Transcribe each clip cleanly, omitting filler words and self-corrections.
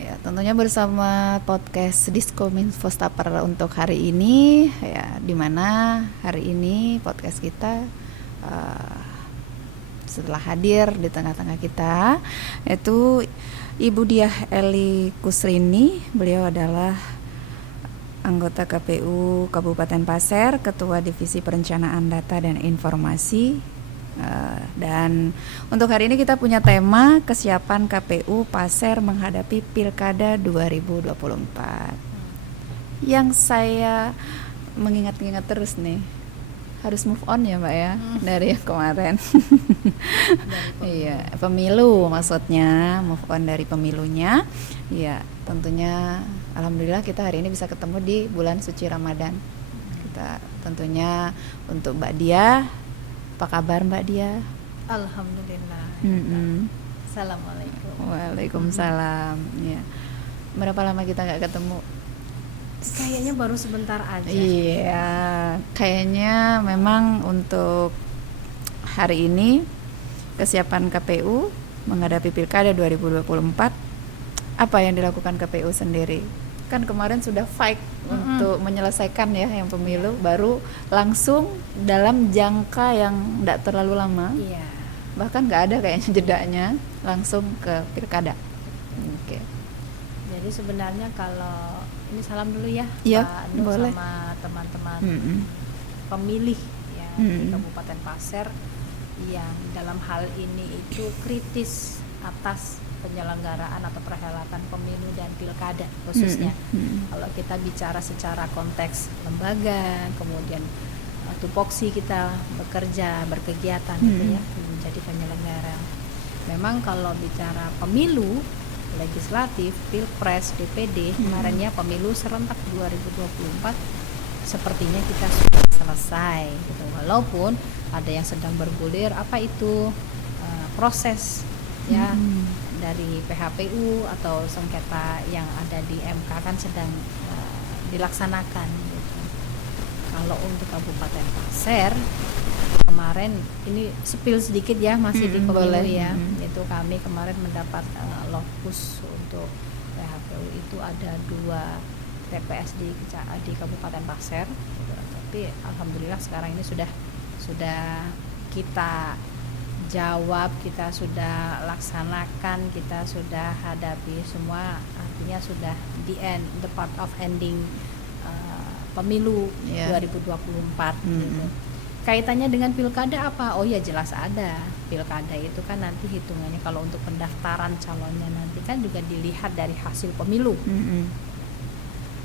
Ya, tentunya bersama podcast Diskominfo Staper untuk hari ini, ya, dimana hari ini podcast kita setelah hadir di tengah-tengah kita, yaitu Ibu Diah Eli Kusrini. Beliau adalah anggota KPU Kabupaten Pasir, Ketua Divisi Perencanaan Data dan Informasi. Dan untuk hari ini kita punya tema kesiapan KPU Pasir menghadapi Pilkada 2024. Yang saya mengingat-ingat terus nih, harus move on ya Mbak ya, dari yang kemarin. Iya, pemilu maksudnya, move on dari pemilunya. Iya, tentunya alhamdulillah kita hari ini bisa ketemu di bulan suci Ramadan. Kita tentunya untuk Mbak Diah. Apa kabar Mbak Diah? Alhamdulillah. Assalamualaikum. Waalaikumsalam. Ya. Berapa lama kita nggak ketemu? Kayaknya baru sebentar aja. Iya, kayaknya memang untuk hari ini kesiapan KPU menghadapi Pilkada 2024, apa yang dilakukan KPU sendiri? Kan kemarin sudah fight untuk menyelesaikan ya yang pemilu, baru langsung dalam jangka yang tidak terlalu lama. Iya. Bahkan nggak ada kayaknya jedanya, langsung ke Pilkada. Oke. Jadi sebenarnya kalau ini salam dulu ya, Iya, Pak Nur boleh. sama teman-teman pemilih ya di Kabupaten Pasir yang dalam hal ini itu kritis atas penyelenggaraan atau perhelatan pemilu dan pilkada khususnya. Kalau kita bicara secara konteks lembaga, kemudian tupoksi kita bekerja, berkegiatan gitu ya, menjadi penyelenggara. Memang kalau bicara pemilu legislatif, pilpres, DPD, kemarinnya pemilu serentak 2024 sepertinya kita sudah selesai gitu. Walaupun ada yang sedang bergulir apa itu proses ya dari PHPU atau sengketa yang ada di MK kan sedang dilaksanakan gitu. Kalau untuk Kabupaten Pasir kemarin ini spill sedikit ya, masih di pemilu ya, itu kami kemarin mendapat lokus untuk PHPU itu ada 2 TPS di Kabupaten Pasir gitu. Tapi alhamdulillah sekarang ini sudah kita jawab, kita sudah laksanakan, kita sudah hadapi semua, artinya sudah the part of ending pemilu 2024 gitu. Kaitannya dengan pilkada apa? Oh ya jelas ada. Pilkada itu kan nanti hitungannya kalau untuk pendaftaran calonnya nanti kan juga dilihat dari hasil pemilu.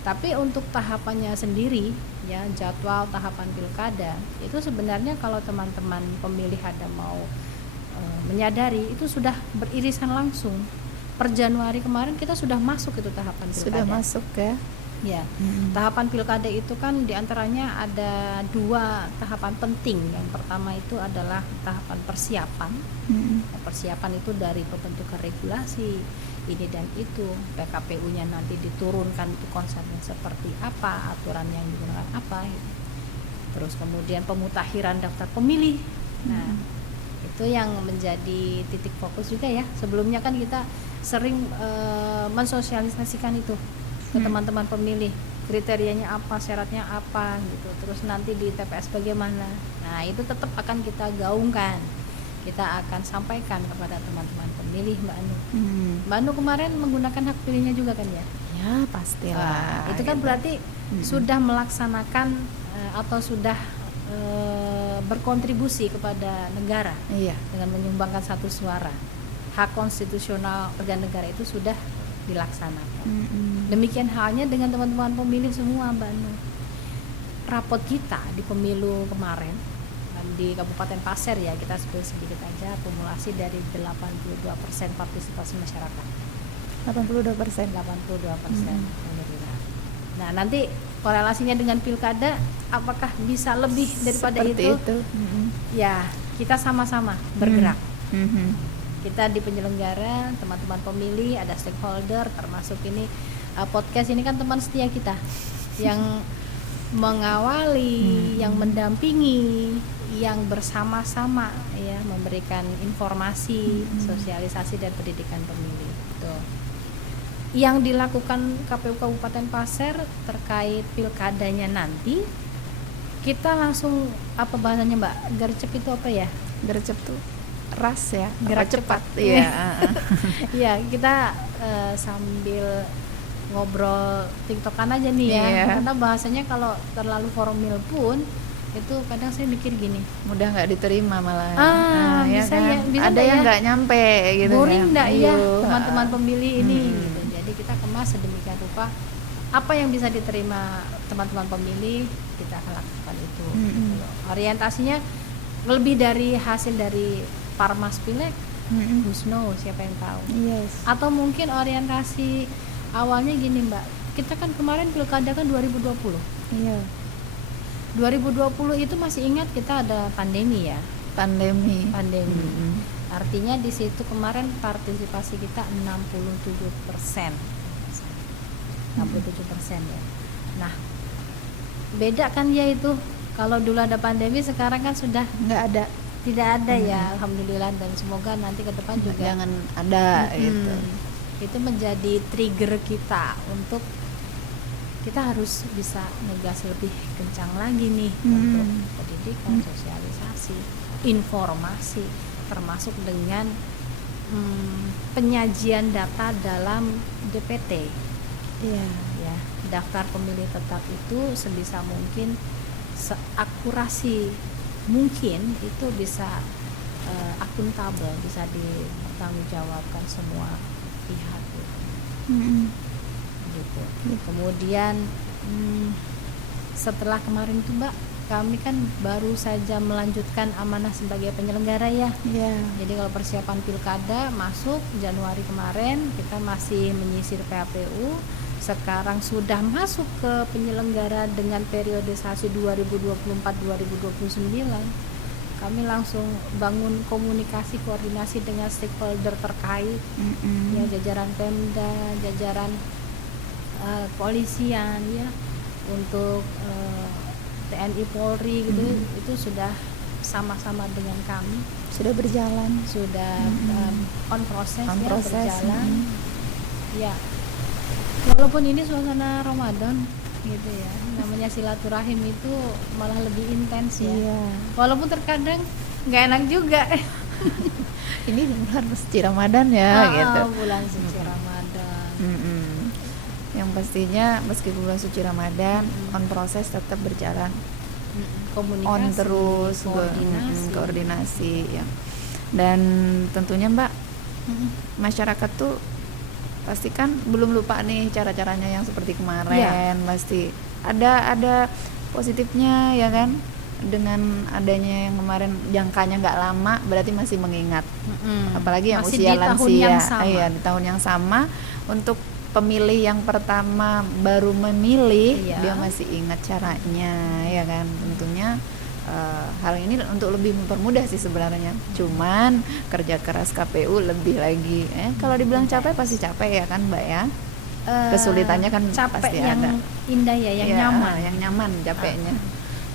Tapi untuk tahapannya sendiri ya, jadwal tahapan pilkada itu sebenarnya kalau teman-teman pemilih ada mau menyadari itu sudah beririsan langsung. Per Januari kemarin kita sudah masuk itu tahapan pilkada. Sudah masuk ya. Ya, tahapan pilkada itu kan diantaranya ada 2 tahapan penting. Yang pertama itu adalah tahapan persiapan. Persiapan itu dari pembentukan regulasi ini dan itu, PKPU-nya nanti diturunkan itu konsepnya seperti apa, aturan yang digunakan apa. Gitu. Terus kemudian pemutakhiran daftar pemilih. Nah, itu yang menjadi titik fokus juga ya. Sebelumnya kan kita sering mensosialisasikan itu ke teman-teman pemilih, kriterianya apa, syaratnya apa gitu. Terus nanti di TPS bagaimana. Nah, itu tetap akan kita gaungkan. Kita akan sampaikan kepada teman-teman pemilih Mbak Anu. Mbak Anu kemarin menggunakan hak pilihnya juga kan ya? Ya, pastilah. Itu kan berarti sudah melaksanakan atau sudah berkontribusi kepada negara. Iya. Dengan menyumbangkan 1 suara. Hak konstitusional warga negara itu sudah dilaksanakan. Demikian halnya dengan teman-teman pemilih semua Mbak Anu. Rapot kita di pemilu kemarin di Kabupaten Pasir ya, kita spill sedikit aja, akumulasi dari 82% partisipasi masyarakat. 82%. Alhamdulillah. Nah, nanti korelasinya dengan pilkada apakah bisa lebih daripada seperti itu? Ya, kita sama-sama bergerak. Kita di penyelenggara, teman-teman pemilih, ada stakeholder, termasuk ini podcast ini kan teman setia kita yang mengawali, yang mendampingi, yang bersama-sama ya memberikan informasi, sosialisasi dan pendidikan pemilih. Tuh. yang dilakukan KPU Kabupaten Pasir terkait pilkadanya nanti, kita langsung apa bahasanya Mbak, gercep itu apa ya? Gercep tuh ras ya, Gerak cepat. cepat. Iya. Iya, kita sambil ngobrol tiktokan aja nih ya, Iya. karena bahasanya kalau terlalu formal pun itu kadang saya mikir gini, Mudah nggak diterima malah. bisa ya, bisa ada nggak yang ya? nggak nyampe gitu. Boring kan. enggak ya Iya. teman-teman pemilih ini Hmm. gitu. Jadi kita kemas sedemikian rupa apa yang bisa diterima teman-teman pemilih, kita akan lakukan itu. Mm-mm. Orientasinya lebih dari hasil dari Parmas Pileg, Mm-mm. who's know, siapa yang tahu. Yes. Atau mungkin orientasi awalnya gini Mbak, kita kan kemarin pilkada kan 2020. Iya. 2020 itu masih ingat kita ada pandemi ya, Pandemi. pandemi. Artinya di situ kemarin partisipasi kita 67%. 67% ya. Nah, beda kan ya itu. Kalau dulu ada pandemi, sekarang kan sudah Nggak ada. tidak ada ya, alhamdulillah, dan semoga nanti ke depan juga Jangan ada gitu. itu menjadi trigger kita untuk kita harus bisa ngegas lebih kencang lagi nih untuk pendidikan, sosialisasi, informasi, termasuk dengan penyajian data dalam DPT. Iya. Ya, daftar pemilih tetap itu sebisa mungkin seakurasi mungkin itu bisa akuntabel, bisa dipertanggungjawabkan semua pihak gitu. Kemudian setelah kemarin itu Mbak, kami kan baru saja melanjutkan amanah sebagai penyelenggara ya. Iya. Jadi kalau persiapan pilkada masuk Januari kemarin, kita masih menyisir PAPU. Sekarang sudah masuk ke penyelenggara dengan periodisasi 2024-2029. Kami langsung bangun komunikasi koordinasi dengan stakeholder terkait, ya jajaran Pemda, jajaran polisian ya, untuk TNI Polri gitu, itu sudah sama-sama dengan kami, Sudah berjalan. sudah on proses On ya, proses, berjalan. Ya, walaupun ini suasana Ramadan gitu ya, namanya silaturahim itu malah lebih intens ya. Iya. Walaupun terkadang nggak enak juga. Ini bulan suci Ramadan ya gitu. Bulan suci Ramadan. Yang pastinya meski bulan suci Ramadan, on proses tetap berjalan. Komunikasi, On terus koordinasi ya. Dan tentunya Mbak, masyarakat tuh pasti kan belum lupa nih cara-caranya yang seperti kemarin. Pasti ada positifnya ya kan, dengan adanya yang kemarin jangkanya nggak lama, berarti masih mengingat. Apalagi yang Masih usia di tahun lansia, yang sama. iya di tahun yang sama. Untuk pemilih yang pertama baru memilih, Iya. dia masih ingat caranya ya kan. Tentunya hal ini untuk lebih mempermudah sih sebenarnya. Cuman kerja keras KPU lebih lagi. Kalau dibilang capek pasti capek ya kan Mbak ya. Kesulitannya kan capek pasti yang ada. indah ya, yang Iya, nyaman. yang nyaman capeknya.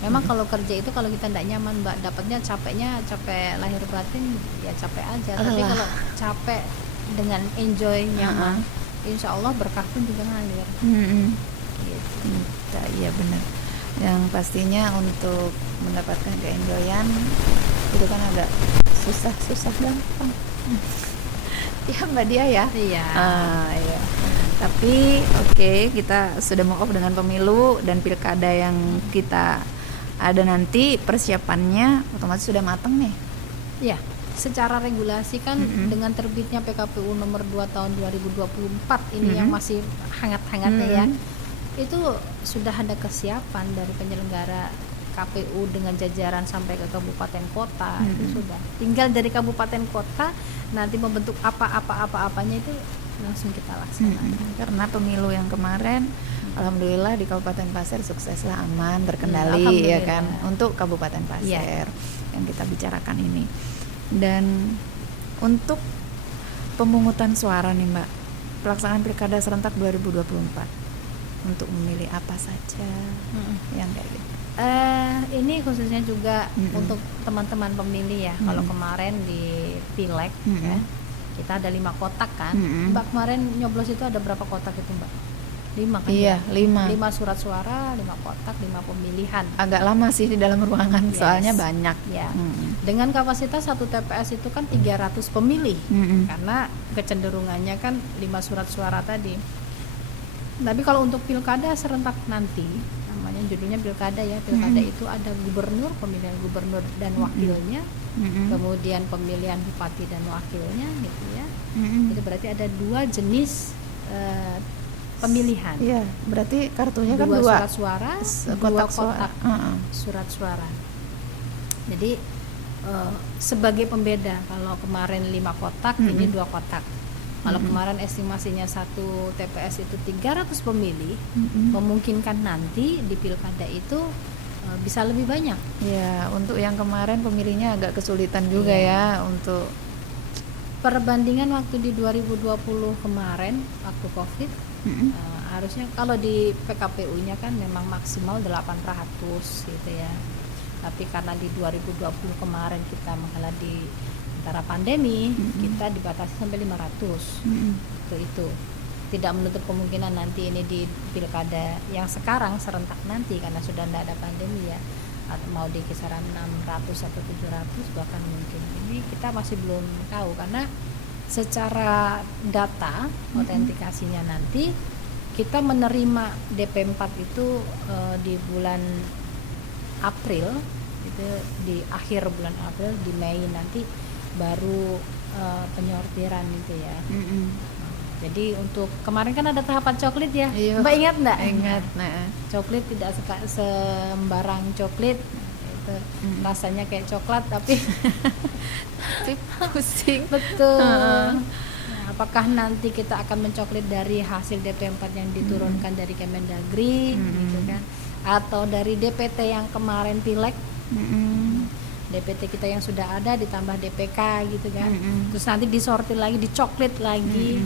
Memang kalau kerja itu kalau kita tidak nyaman Mbak, dapatnya capeknya capek lahir batin ya, capek aja. Tapi kalau capek dengan enjoy, nyaman, insya Allah berkah pun juga ngalir. Gitu. Iya benar. Yang pastinya untuk mendapatkan keenjoyan itu kan agak susah gampang. Ya Mbak Dia ya. Iya. Iya. Tapi oke, kita sudah move off dengan pemilu dan pilkada yang kita ada nanti, persiapannya otomatis sudah matang nih. Ya, secara regulasi kan dengan terbitnya PKPU nomor 2 tahun 2024 ini yang masih hangat-hangatnya ya, itu sudah ada kesiapan dari penyelenggara KPU dengan jajaran sampai ke kabupaten kota. Itu sudah tinggal dari kabupaten kota nanti membentuk apa-apanya itu langsung kita laksanakan. Karena pemilu yang kemarin alhamdulillah di Kabupaten Pasir sukseslah, aman, terkendali ya kan, untuk Kabupaten Pasir yang kita bicarakan ini. Dan untuk pemungutan suara nih Mbak, pelaksanaan Pilkada serentak 2024 untuk memilih apa saja yang kayak gitu. Ini khususnya juga untuk teman-teman pemilih ya. Kalau kemarin di Pileg ya, kita ada 5 kotak kan. Mm-mm. Mbak kemarin nyoblos itu ada berapa kotak itu Mbak? 5 kan? Iya, ya? 5. 5 surat suara, 5 kotak, 5 pemilihan. Agak lama sih di dalam ruangan, Yes. soalnya banyak. Ya. Mm-mm. Dengan kapasitas satu TPS itu kan 300 pemilih. Mm-mm. Karena kecenderungannya kan 5 surat suara tadi. Tapi kalau untuk pilkada serentak nanti, namanya judulnya pilkada ya. Pilkada itu ada gubernur, pemilihan gubernur dan wakilnya, Mm-mm. kemudian pemilihan bupati dan wakilnya gitu ya. Mm-mm. Itu berarti ada 2 jenis pemilihan. Iya, berarti kartunya kan 2 2 surat suara, 2 kotak kotak suara. Uh-uh. surat suara. Jadi sebagai pembeda, kalau kemarin 5 kotak, ini 2 kotak. Kalau kemarin estimasinya satu TPS itu 300 pemilih, memungkinkan nanti di pilkada itu bisa lebih banyak. Ya, untuk yang kemarin pemilihnya agak kesulitan juga ya untuk Perbandingan waktu di 2020 kemarin waktu Covid, harusnya kalau di PKPU-nya kan memang maksimal 800 gitu ya. Tapi karena di 2020 kemarin kita menghelat di antara pandemi, kita dibatasi sampai 500. Itu tidak menutup kemungkinan nanti ini di pilkada yang sekarang serentak nanti karena sudah tidak ada pandemi ya, atau mau di kisaran 600 atau 700 bahkan mungkin. Ini kita masih belum tahu karena secara data autentikasinya nanti kita menerima DP4 itu di bulan April, itu di akhir bulan April, di Mei nanti baru penyortiran gitu ya. Jadi untuk kemarin kan ada tahapan coklit ya. Iya. Mbak ingat enggak? ingat. Nah, Coklit tidak sembarang coklit. Itu rasanya kayak coklat tapi pusing. betul. Nah, apakah nanti kita akan mencoklit dari hasil DP4 yang diturunkan dari Kemendagri gitu kan, atau dari DPT yang kemarin pileg, DPT kita yang sudah ada ditambah DPK gitu kan, terus nanti disortir lagi, dicoklit lagi.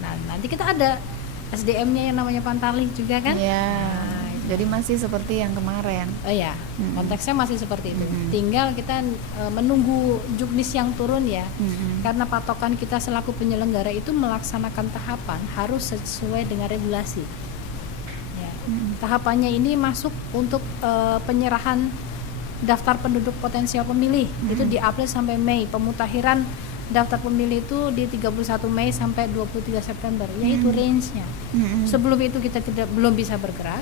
Nah nanti kita ada SDM-nya yang namanya Pantarlih juga kan. Ya. Nah, Jadi masih seperti yang kemarin. oh ya, konteksnya masih seperti itu. Tinggal kita menunggu juknis yang turun ya. Karena patokan kita selaku penyelenggara itu melaksanakan tahapan harus sesuai dengan regulasi. Ya. Tahapannya ini masuk untuk penyerahan daftar penduduk potensial pemilih. Itu di April sampai Mei. Pemutakhiran daftar pemilih itu di 31 Mei sampai 23 September. Yaitu range-nya. Sebelum itu kita belum bisa bergerak.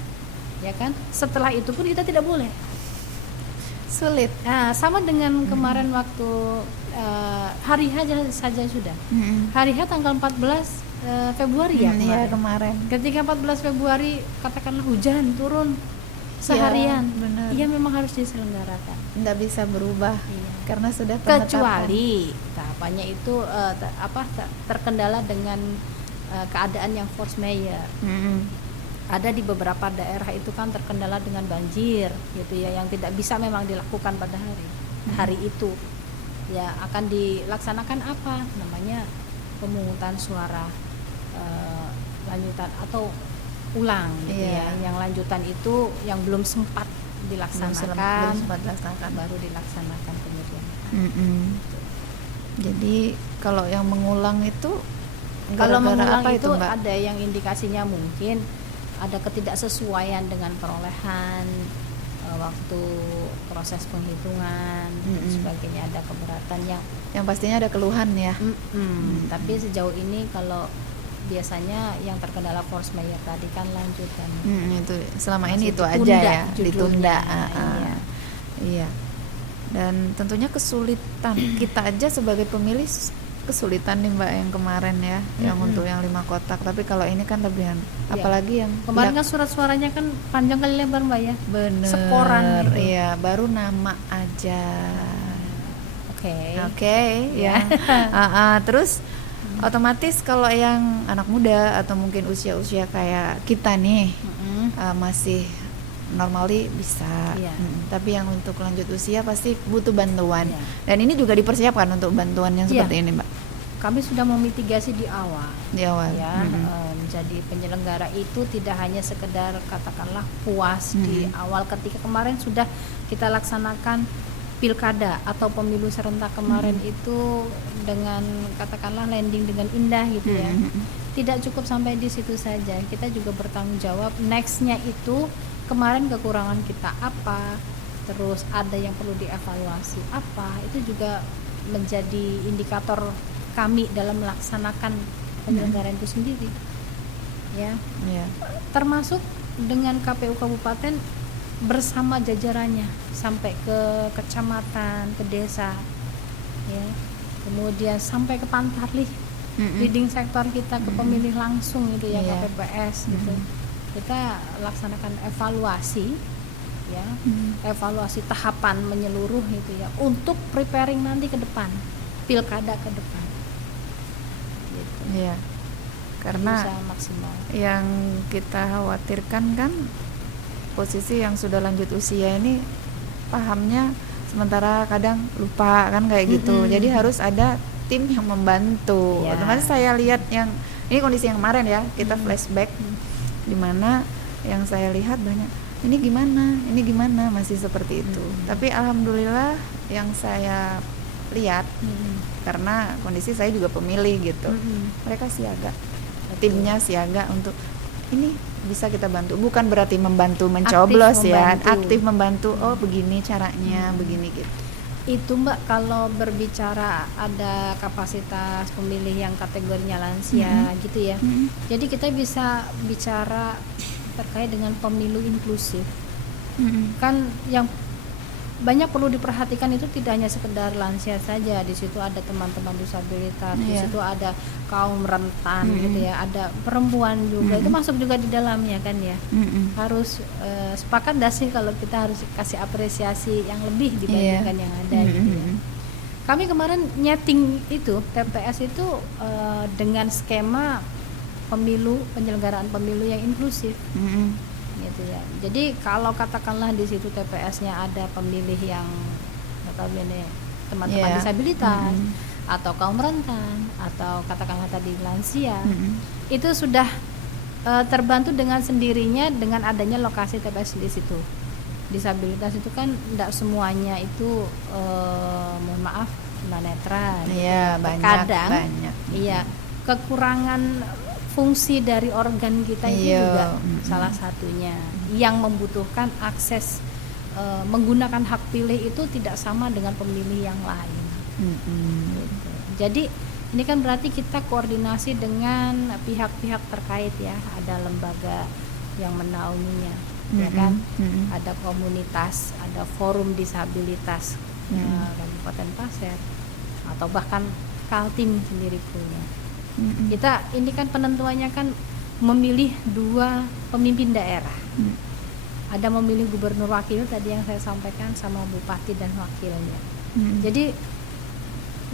Ya kan, setelah itu pun kita tidak boleh. Sulit. Nah, sama dengan kemarin waktu hari H saja sudah. Hari H tanggal 14 Februari ya Iya, kemarin. kemarin. Ketika 14 Februari katakanlah hujan turun seharian, Ya, benar. iya memang harus diselenggarakan. Nggak bisa berubah Iya. karena sudah penetapan. Kecuali tahapannya itu terkendala dengan keadaan yang force majeure. Ada di beberapa daerah itu kan terkendala dengan banjir gitu ya, yang tidak bisa memang dilakukan pada hari itu ya. Akan dilaksanakan apa namanya, pemungutan suara lanjutan atau ulang gitu Iya. ya. Yang lanjutan itu yang belum sempat dilaksanakan, belum sempat dilaksanakan. baru dilaksanakan kemudian. Jadi kalau yang mengulang itu Kalau gara-gara mengulang apa itu Mbak? ada yang indikasinya mungkin ada ketidaksesuaian dengan perolehan waktu proses penghitungan dan sebagainya, ada keberatan Yang pastinya ada keluhan ya. tapi sejauh ini kalau biasanya yang terkendala force majeure tadi kan lanjutan. Itu selama Masih ini itu ditunda aja ya, judulnya. ditunda. Iya. Iya. Dan tentunya kesulitan kita aja sebagai pemilih kesulitan nih Mbak yang kemarin ya, yang untuk yang 5 kotak. Tapi kalau ini kan lebihan, Iya. apalagi yang Kemarin kan surat suaranya kan panjang kali lebar Mbak ya. bener, sekoran gitu. iya, baru nama aja. Oke. Oke, ya. Terus otomatis kalau yang anak muda atau mungkin usia-usia kayak kita nih masih normally bisa. Iya. Tapi yang untuk lanjut usia pasti butuh bantuan. Iya. Dan ini juga dipersiapkan untuk bantuan yang Iya. seperti ini, Mbak. Kami sudah memitigasi di awal. Di awal. Ya, jadi penyelenggara itu tidak hanya sekedar katakanlah puas di awal ketika kemarin sudah kita laksanakan pilkada atau pemilu serentak kemarin itu dengan katakanlah landing dengan indah gitu ya. Tidak cukup sampai di situ saja, kita juga bertanggung jawab nextnya itu kemarin kekurangan kita apa, terus ada yang perlu dievaluasi apa, itu juga menjadi indikator kami dalam melaksanakan penyelenggaraan itu sendiri ya. Termasuk dengan KPU kabupaten bersama jajarannya sampai ke kecamatan, ke desa ya, kemudian sampai ke Pantarlih, leading sektor kita, ke pemilih langsung itu ya, KPPS gitu. Kita laksanakan evaluasi ya, evaluasi tahapan menyeluruh itu ya, untuk preparing nanti ke depan pilkada ke depan gitu. Iya. Karena bisa maksimal. Yang kita khawatirkan kan posisi yang sudah lanjut usia ini pahamnya sementara kadang lupa kan kayak gitu. Jadi harus ada tim yang membantu. Otomatis saya lihat yang ini kondisi yang kemarin ya, kita flashback di mana yang saya lihat banyak ini gimana masih seperti itu. Tapi alhamdulillah yang saya lihat karena kondisi saya juga pemilih gitu. Mereka siaga. Timnya siaga untuk ini bisa kita bantu, bukan berarti membantu mencoblos aktif membantu. Oh begini caranya, begini gitu. Itu Mbak, kalau berbicara ada kapasitas pemilih yang kategorinya lansia gitu ya. Jadi kita bisa bicara terkait dengan pemilu inklusif. Kan yang banyak perlu diperhatikan itu tidak hanya sekedar lansia saja, di situ ada teman-teman disabilitas, di situ ada kaum rentan gitu ya, ada perempuan juga, itu masuk juga di dalamnya kan ya. Harus sepakat dah sih kalau kita harus kasih apresiasi yang lebih dibandingkan yang ada gitu ya. Kami kemarin nyeting itu TPS itu dengan skema penyelenggaraan pemilu yang inklusif. Gitu ya. Jadi kalau katakanlah di situ TPS-nya ada pemilih yang notabene teman-teman disabilitas atau kaum rentan atau katakanlah tadi lansia, itu sudah terbantu dengan sendirinya dengan adanya lokasi TPS di situ. Disabilitas itu kan tidak semuanya itu mohon maaf tunanetra. Iya, kadang banyak. Iya, kekurangan fungsi dari organ kita itu juga salah satunya yang membutuhkan akses menggunakan hak pilih itu tidak sama dengan pemilih yang lain. Gitu. Jadi ini kan berarti kita koordinasi dengan pihak-pihak terkait ya, ada lembaga yang menaunginya, ya kan, ada komunitas, ada forum disabilitas Kabupaten Pasir atau bahkan Kaltim sendiri punya. Kita ini kan penentuannya kan memilih 2 pemimpin daerah. Ada memilih gubernur wakil tadi yang saya sampaikan sama bupati dan wakilnya. Jadi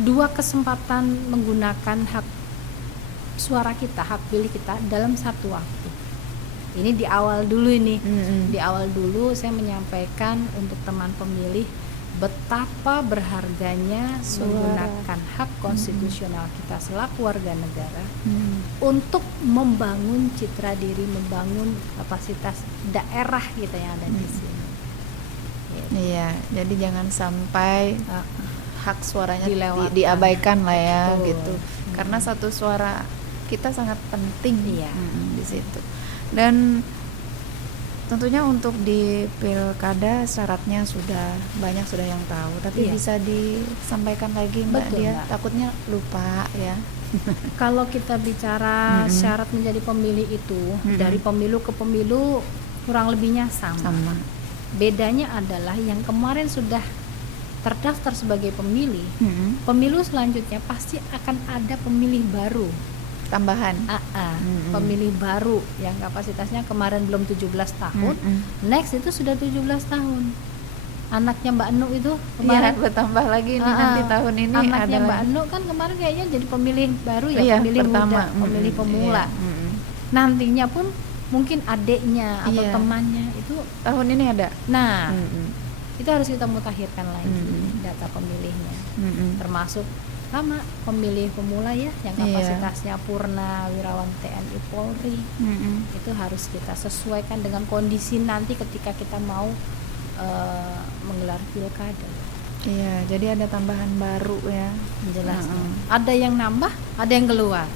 2 kesempatan menggunakan hak suara kita, hak pilih kita dalam satu waktu. Ini di awal dulu ini. Di awal dulu saya menyampaikan untuk teman pemilih betapa berharganya menggunakan hak konstitusional kita selaku warga negara untuk membangun citra diri, membangun kapasitas daerah kita yang ada di sini. Iya, jadi jangan sampai hak suaranya diabaikan lah ya. Betul. Gitu. Karena satu suara kita sangat penting di situ. Dan tentunya untuk di pilkada syaratnya sudah banyak yang tahu, tapi bisa disampaikan lagi Mbak Dia, takutnya lupa ya. Kalau kita bicara syarat menjadi pemilih itu dari pemilu ke pemilu kurang lebihnya sama. Bedanya adalah yang kemarin sudah terdaftar sebagai pemilih, pemilu selanjutnya pasti akan ada pemilih baru. Tambahan pemilih baru yang kapasitasnya kemarin belum 17 tahun, next itu sudah 17 tahun. Anaknya Mbak Enu itu kemarin bertambah lagi ini nanti tahun ini anaknya ada Mbak Enu kan kemarin kayaknya jadi pemilih baru ya, pemilih pertama, muda, pemilih pemula. Nantinya pun mungkin adiknya atau temannya itu tahun ini ada. Nah, itu harus kita mutakhirkan lagi data pemilihnya, termasuk sama pemilih pemula ya yang kapasitasnya purna wirawan TNI Polri. Itu harus kita sesuaikan dengan kondisi nanti ketika kita mau menggelar pilkada. Iya, jadi ada tambahan baru ya. Jelas. Ada yang nambah, ada yang keluar.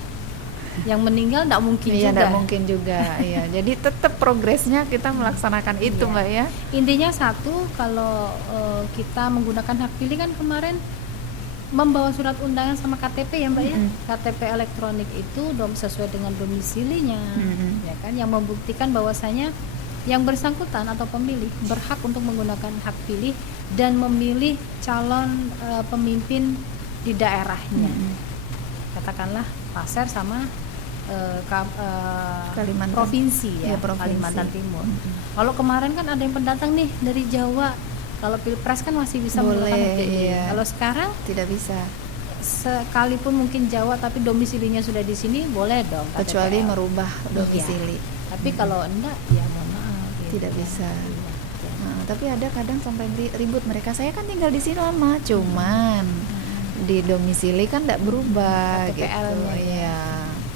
Yang meninggal tidak mungkin Iya, juga. tidak mungkin juga. Iya, jadi tetap progresnya kita melaksanakan itu, Iya. Mbak ya. Intinya satu, kalau kita menggunakan hak pilih kan kemarin membawa surat undangan sama KTP ya Mbak ya. KTP elektronik itu sesuai dengan domisilinya, ya kan, yang membuktikan bahwasanya yang bersangkutan atau pemilih berhak untuk menggunakan hak pilih dan memilih calon pemimpin di daerahnya. Katakanlah Pasir sama Kalimantan. provinsi ya, Provinsi. Kalimantan Timur. Kalau kemarin kan ada yang pendatang nih dari Jawa. Kalau pilpres kan masih bisa menggunakan hak pilih. Iya. Kalau sekarang Tidak bisa, sekalipun mungkin Jawa tapi domisilinya sudah di sini, boleh dong. kecuali KTPL. merubah domisili. Tapi kalau enggak, ya mohon maaf. gitu. Tidak bisa. Iya. Nah, tapi ada kadang sampai ribut mereka. Saya kan tinggal di sini lama, cuman di domisili kan tidak berubah gitu. KTPL-nya, Iya.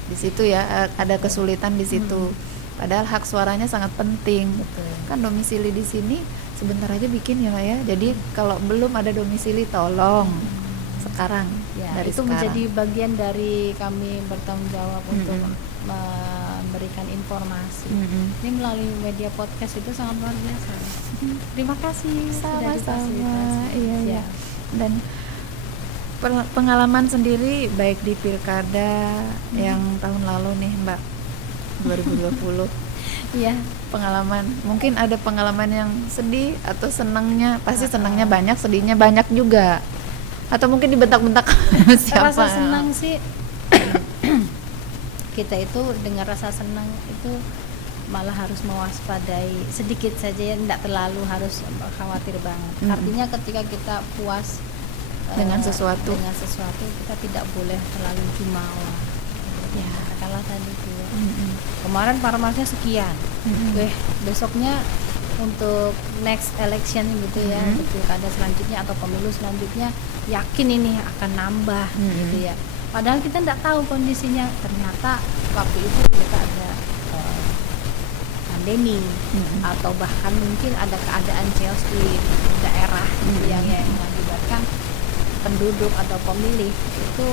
Di situ ya ada kesulitan di situ. Padahal hak suaranya sangat penting. Betul. Kan domisili di sini sebentar aja bikin ya, Mbak ya. Jadi kalau belum ada domisili tolong sekarang Ya, dari itu sekarang. menjadi bagian dari kami bertanggung jawab untuk memberikan informasi. Ini melalui media podcast itu sangat luar biasa. Terima kasih sudah Sama-sama. difasilitasi. Iya, iya. Ya. Dan pengalaman sendiri baik di pilkada yang tahun lalu nih Mbak 2020. Iya. Pengalaman, mungkin ada pengalaman yang sedih atau senangnya, pasti senangnya banyak, sedihnya banyak juga, atau mungkin dibentak-bentak siapa. Rasa senang sih kita itu dengan rasa senang itu malah harus mewaspadai sedikit saja ya, tidak terlalu harus khawatir banget. Artinya ketika kita puas dengan sesuatu, kita tidak boleh terlalu jumawa. Ya, katakanlah tadi itu. Kemarin farmasnya sekian. Besoknya untuk next election gitu ya, untuk pilkada selanjutnya atau pemilu selanjutnya yakin ini akan nambah gitu ya. Padahal kita tidak tahu kondisinya. Ternyata waktu itu kita ada pandemi atau bahkan mungkin ada keadaan chaos di daerah yang mengakibatkan penduduk atau pemilih itu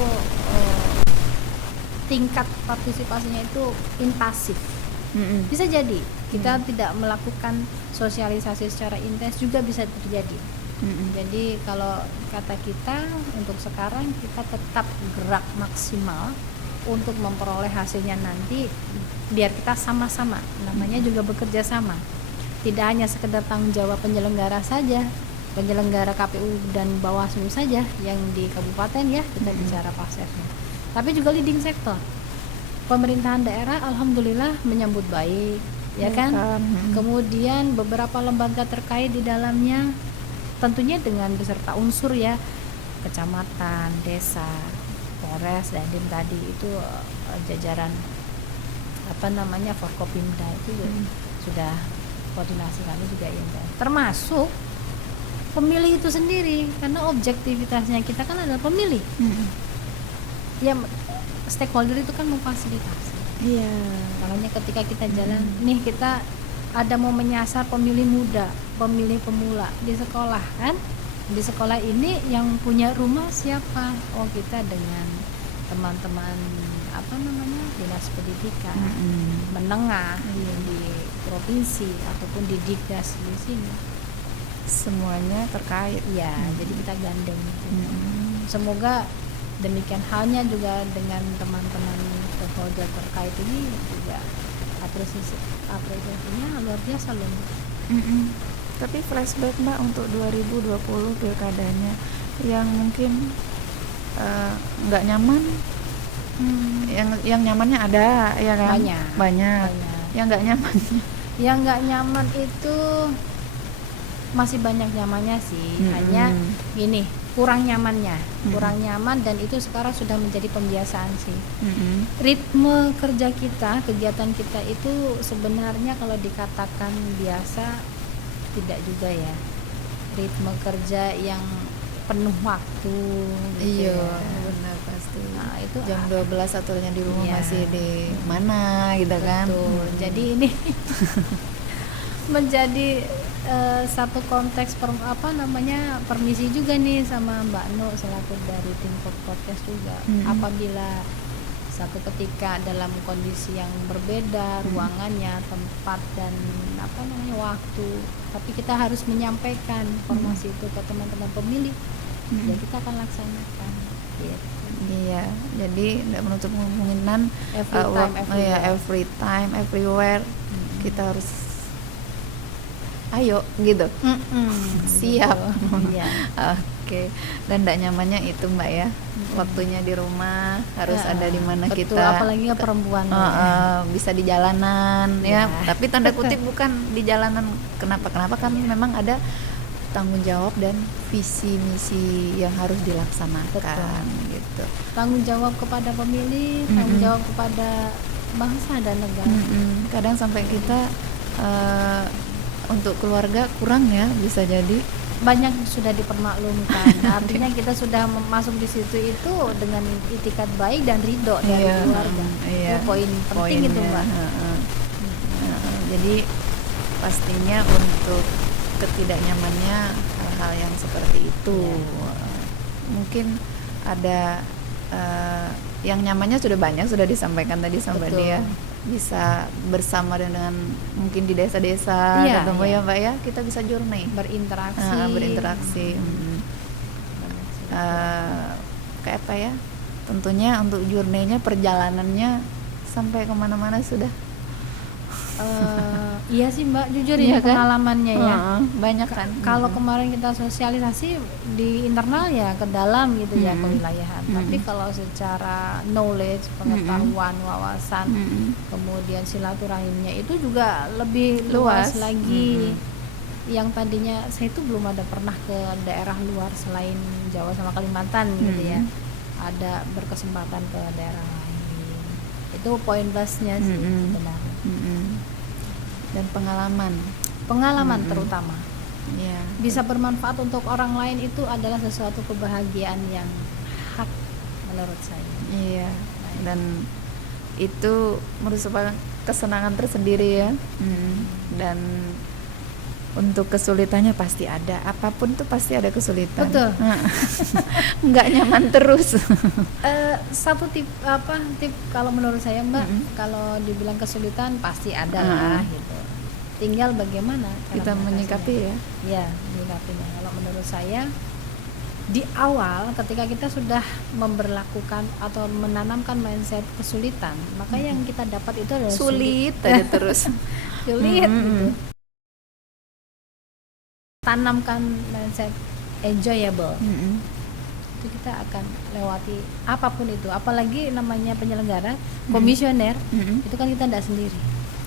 tingkat partisipasinya itu intensif. Bisa jadi kita tidak melakukan sosialisasi secara intens juga bisa terjadi. Jadi kalau kata kita untuk sekarang kita tetap gerak maksimal untuk memperoleh hasilnya nanti, biar kita sama-sama, namanya juga bekerja sama. Tidak hanya sekedar tanggung jawab penyelenggara saja, penyelenggara KPU dan Bawaslu saja yang di kabupaten ya, kita bicara Pasirnya. Tapi juga leading sektor. Pemerintahan daerah alhamdulillah menyambut baik, ya kan? Kemudian beberapa lembaga terkait di dalamnya tentunya dengan beserta unsur ya, kecamatan, desa, Polres, dan Dandim tadi itu jajaran Forkopimda itu sudah koordinasi kami juga intens. Termasuk pemilih itu sendiri, karena objektivitasnya kita kan adalah pemilih. Ya, stakeholder itu kan memfasilitasi. Iya. Makanya ketika kita jalan, nih kita ada mau menyasar pemilih muda, pemilih pemula di sekolah kan? Di sekolah ini yang punya rumah siapa? Oh, kita dengan teman-teman dinas pendidikan menengah di provinsi ataupun di Dikdas di sini. Semuanya terkait. Ya, jadi kita gandeng. Semoga demikian halnya juga dengan teman-teman stakeholder terkait ini juga apresiasinya luar biasa loh. Tapi flashback Mbak untuk 2020 pilkadanya yang mungkin nggak nyaman, yang nyamannya ada ya kan? Banyak. Yang nggak nyaman itu masih banyak nyamannya sih. Hanya gini, kurang nyaman dan itu sekarang sudah menjadi pembiasaan sih. Ritme kerja kita, kegiatan kita itu sebenarnya kalau dikatakan biasa tidak juga ya. Ritme kerja yang penuh waktu gitu. Iya, ya. benar pasti. Nah, itu jam 12 aturnya di rumah iya, masih di mana gitu kan. Jadi ini menjadi satu konteks permisi juga nih sama Mbak Nu selaku dari tim podcast juga. Apabila satu ketika dalam kondisi yang berbeda ruangannya, tempat dan waktu, tapi kita harus menyampaikan informasi itu ke teman-teman pemilih, ya kita akan laksanakan gitu. Iya, jadi tidak menutup kemungkinan every time, everywhere kita harus ayo gitu. Siap. Iya. Oke. Dan tidak nyamannya itu Mbak ya. Waktunya di rumah harus ada di mana betul, kita. apalagi perempuan. Bisa di jalanan ya. Tapi tanda kutip bukan di jalanan. Kenapa kan memang ada tanggung jawab dan visi misi yang harus dilaksanakan gitu. Tanggung jawab kepada pemilih, tanggung jawab kepada bangsa dan negara. Kadang sampai kita untuk keluarga kurang ya, bisa jadi banyak sudah dipermaklumkan. Artinya kita sudah masuk di situ itu dengan itikat baik dan ridho dari keluarga. Itu poin penting itu Mbak. Jadi pastinya untuk ketidaknyamannya hal-hal yang seperti itu. Mungkin ada yang nyamannya sudah banyak, sudah disampaikan tadi sama dia. Bisa bersama dengan mungkin di desa-desa ketemu ya Mbak ya, kita bisa journey, berinteraksi. Kayak apa ya, tentunya untuk journey-nya, perjalanannya sampai kemana-mana sudah. Iya sih Mbak, jujur ya kan? Pengalamannya ya banyak kan. Kalau kemarin kita sosialisasi di internal ya ke dalam gitu ya, kewilayahan. Tapi kalau secara knowledge, pengetahuan, wawasan, kemudian silaturahimnya itu juga lebih luas lagi. Yang tadinya saya itu belum ada pernah ke daerah luar selain Jawa sama Kalimantan gitu ya, ada berkesempatan ke daerah lain. Itu poin plusnya sih sebenarnya. Dan pengalaman terutama bisa bermanfaat untuk orang lain, itu adalah sesuatu kebahagiaan yang hak menurut saya. Dan itu merupakan kesenangan tersendiri ya. Dan untuk kesulitannya pasti ada, apapun tuh pasti ada kesulitan. Betul. Nggak nyaman terus. Satu tip kalau menurut saya Mbak, kalau dibilang kesulitan pasti ada lah gitu. Tinggal bagaimana kita menyikapi menyikapinya. Kalau menurut saya di awal ketika kita sudah memberlakukan atau menanamkan mindset kesulitan, maka yang kita dapat itu adalah sulit aja terus. Sulit gitu. Tanamkan mindset enjoyable. Itu kita akan lewati apapun itu, apalagi namanya penyelenggara, komisioner, itu kan kita tidak sendiri.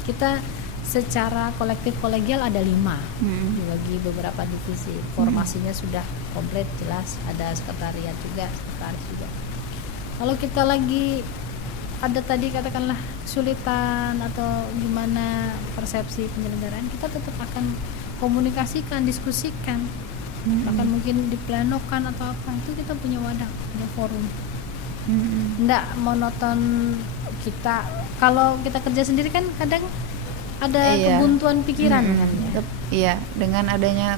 Kita secara kolektif kolegial ada 5 dibagi beberapa divisi. Formasinya sudah komplit, jelas, ada sekretariat juga, sekretaris juga. Kalau kita lagi ada tadi katakanlah kesulitan atau gimana persepsi penyelenggaraan, kita tetap akan komunikasikan, diskusikan, bahkan mungkin diplenokan atau apa, itu kita punya wadah, ada forum. Nggak monoton kita. Kalau kita kerja sendiri kan kadang ada kebuntuan pikiran dengan adanya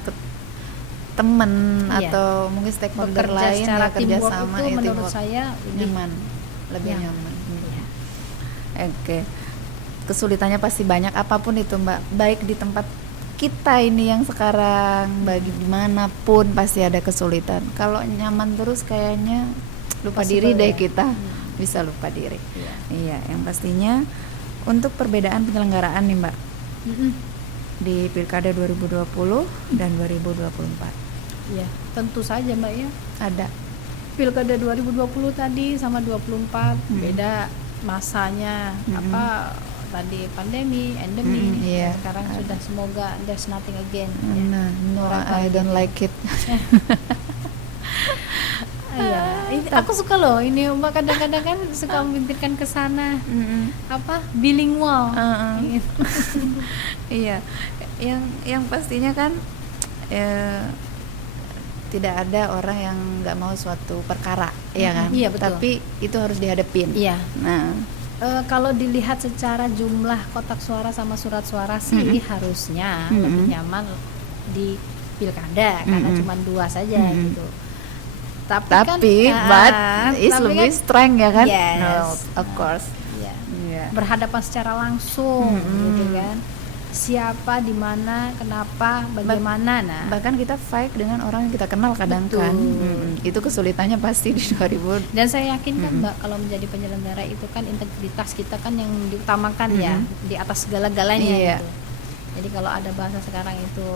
teman atau mungkin stakeholder lain secara kerja sama itu menurut saya lebih nyaman. Oke. Kesulitannya pasti banyak apapun itu Mbak, baik di tempat kita ini yang sekarang, bagi dimanapun pasti ada kesulitan. Kalau nyaman terus kayaknya lupa diri deh kita, bisa lupa diri. Iya, yang pastinya untuk perbedaan penyelenggaraan nih Mbak, di Pilkada 2020 dan 2024. Iya, tentu saja Mbak ya. Ada. Pilkada 2020 tadi sama 24 beda masanya, tadi pandemi, endemi. Sekarang sudah, semoga there's nothing again. No, I don't like it. Ini aku suka loh ini Mbak, kadang-kadang kan suka memikirkan ke sana bilingual. Iya, yang pastinya kan tidak ada orang yang nggak mau suatu perkara, ya kan? Iya, betul. Tapi itu harus dihadapin. Iya. Nah, kalau dilihat secara jumlah kotak suara sama surat suara sih harusnya lebih nyaman di pilkada karena cuma 2 saja gitu. Tapi but is tapi lebih strength ya kan? Yes. No, of course. Ya. Yeah. Berhadapan secara langsung gitu kan. Siapa, di mana, kenapa, bagaimana. Nah, Bahkan kita fight dengan orang yang kita kenal kadang Betul. kan. Itu kesulitannya pasti di 2000. dan saya yakin kan Mbak, kalau menjadi penyelenggara itu kan integritas kita kan yang diutamakan ya, di atas segala-galanya Iya. gitu. Jadi kalau ada bahasa sekarang itu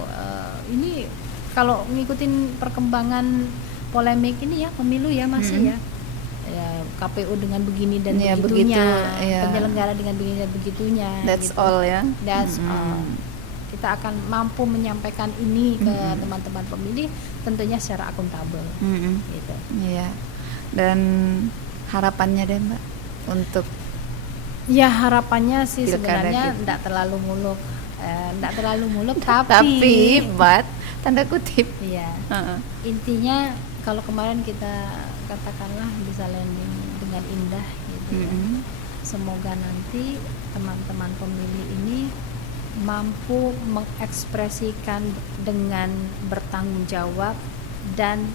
ini kalau ngikutin perkembangan polemik ini ya pemilu ya masih ya KPU dengan begini dan Iya, begitunya, begitu, iya. penyelenggara dengan begini dan begitunya. That's gitu. all ya. That's all. Kita akan mampu menyampaikan ini ke teman-teman pemilih tentunya secara akuntabel. Gitu. Iya. Dan harapannya deh Mbak untuk Ya harapannya sih Pilkada sebenarnya kita. enggak terlalu muluk, tapi but tanda kutip. iya. Heeh. Intinya kalau kemarin kita katakanlah bisa landing dengan indah gitu ya. Semoga nanti teman-teman pemilih ini mampu mengekspresikan dengan bertanggung jawab dan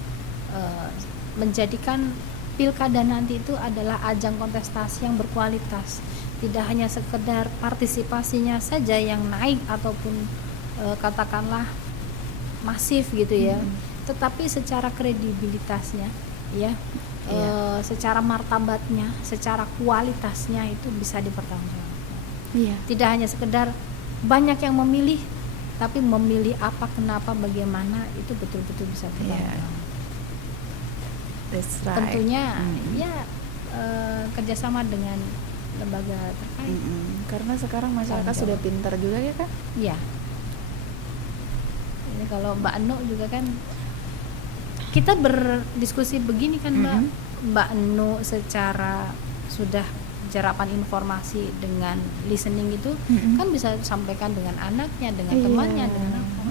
menjadikan pilkada nanti itu adalah ajang kontestasi yang berkualitas, tidak hanya sekedar partisipasinya saja yang naik ataupun katakanlah masif gitu ya, tetapi secara kredibilitasnya ya, secara martabatnya, secara kualitasnya itu bisa dipertanggungjawabkan. Iya. Tidak hanya sekedar banyak yang memilih, tapi memilih apa, kenapa, bagaimana itu betul-betul bisa bertanggung. That's right. Tentunya ya kerjasama dengan lembaga terkait. Karena sekarang masyarakat Tanggung sudah jawab. pintar juga ya kan? Iya. Ini kalau Mbak Eno juga kan kita berdiskusi begini kan Mbak Eno secara sudah jerapan informasi dengan listening itu kan bisa sampaikan dengan anaknya, dengan temannya, dengan apa.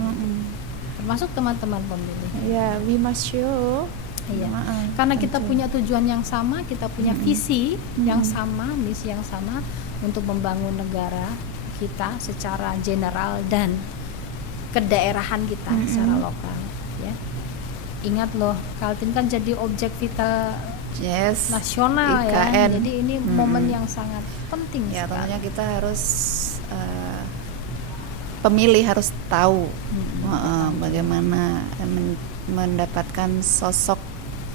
Termasuk teman-teman pemilih. Ya, we must show. Iya. Karena kita punya tujuan yang sama, kita punya visi yang sama, misi yang sama untuk membangun negara kita secara general dan kedaerahan kita secara lokal ya. Ingat loh, Kaltim kan jadi objek vital Yes. nasional IKN. ya. Jadi ini momen yang sangat penting Ya, sekali. tentunya kita harus pemilih harus tahu bagaimana mendapatkan sosok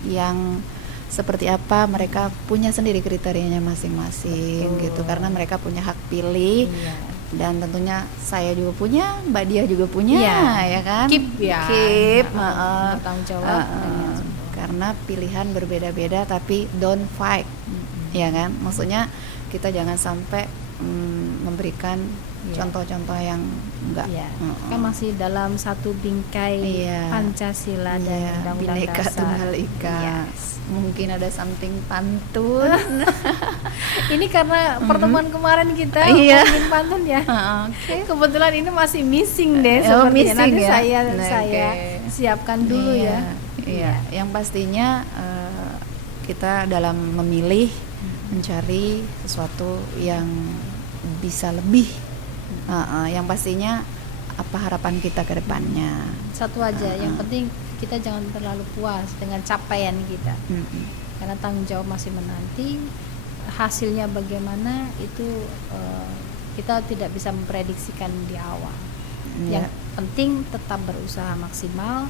yang seperti apa. Mereka punya sendiri kriterianya masing-masing. Betul. Gitu, karena mereka punya hak pilih. Iya. Dan tentunya saya juga punya, Mbak Dia juga punya, ya kan? Keep ya. Keep, bertanggung jawab dengan semua. karena pilihan berbeda-beda, tapi don't fight, ya kan? Maksudnya kita jangan sampai memberikan contoh-contoh yang enggak. Iya. Kan masih dalam satu bingkai Pancasila dan Undang-Undang Bhinneka Dasar. Tunggal Ika. Yes. Mungkin ada something pantun. Ini karena pertemuan kemarin kita Iya. ngomongin pantun ya. Oke. Kebetulan ini masih missing deh Oh, sepertinya. missing Nanti ya? saya Oke. siapkan dulu ya. Iya. Yang pastinya kita dalam memilih mencari sesuatu yang bisa lebih. Yang pastinya apa harapan kita ke depannya. Satu aja, yang penting kita jangan terlalu puas dengan capaian kita. Karena tanggung jawab masih menanti. Hasilnya bagaimana itu kita tidak bisa memprediksikan di awal. Yang penting tetap berusaha maksimal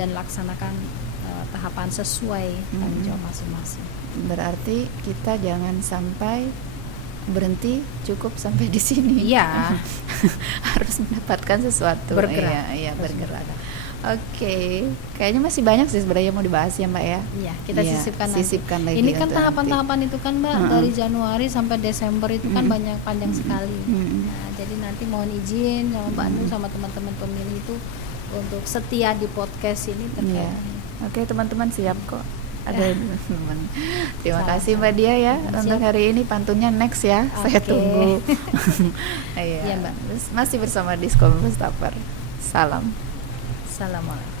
dan laksanakan tahapan sesuai tanggung jawab masing-masing. Berarti kita jangan sampai berhenti cukup sampai di sini. Iya. Harus mendapatkan sesuatu. Bergerak. Iya, bergerak. Oke, kayaknya masih banyak sih sebenarnya mau dibahas ya Mbak ya. Iya, kita sisipkan nanti. lagi. Ini kan untuk tahapan-tahapan itu kan Mbak, dari Januari sampai Desember itu kan banyak, panjang sekali. Nah, jadi nanti mohon izin sama Mbak Anu sama teman-teman pemilih itu untuk setia di podcast ini terkait. Iya. Oke, teman-teman siap kok. Ada teman. Terima Sama-sama. kasih Mbak Dia ya Siap. untuk hari ini, pantunnya next ya. Saya Oke. tunggu. Iya, Mbak. Terus masih bersama Disco Mustafa. Salam. Assalamualaikum.